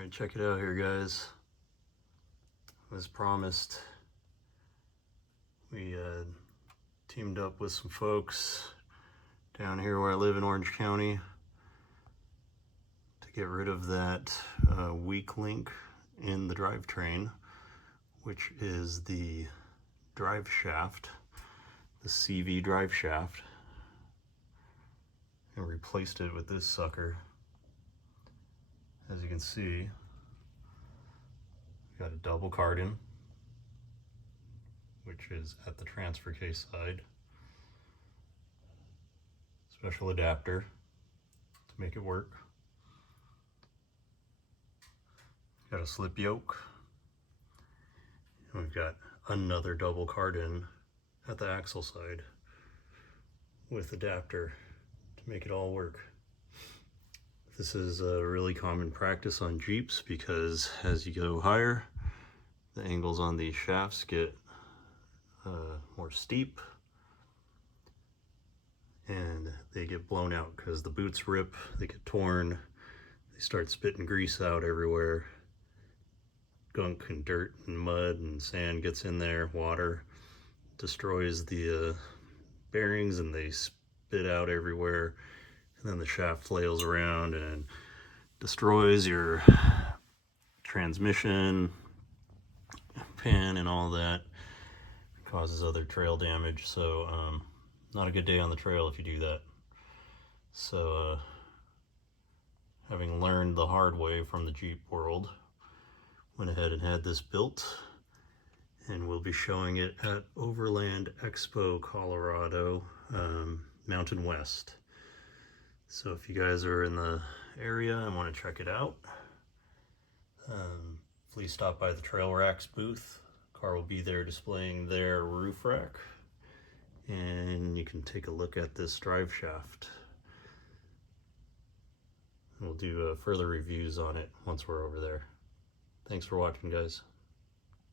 Alright, check it out here, guys. As promised, we teamed up with some folks down here where I live in Orange County to get rid of that weak link in the drivetrain, which is the Driveshaft, the CV Driveshaft, and replaced it with this sucker. As you can see, we've got a double cardan, which is at the transfer case side, special adapter to make it work. Got a slip yoke, and we've got another double cardan at the axle side with adapter to make it all work. This is a really common practice on Jeeps because as you go higher, the angles on these shafts get more steep and they get blown out because the boots rip, they get torn, they start spitting grease out everywhere. Gunk and dirt and mud and sand gets in there, water destroys the bearings and they spit out everywhere. And then the shaft flails around and destroys your transmission, pin, and all that. It causes other trail damage, so not a good day on the trail if you do that. So having learned the hard way from the Jeep world, went ahead and had this built, and we'll be showing it at Overland Expo, Colorado, Mountain West. So if you guys are in the area and want to check it out, please stop by the Trail Racks booth. Car will be there displaying their roof rack, and you can take a look at this Driveshaft. We'll do further reviews on it once we're over there. Thanks for watching, guys.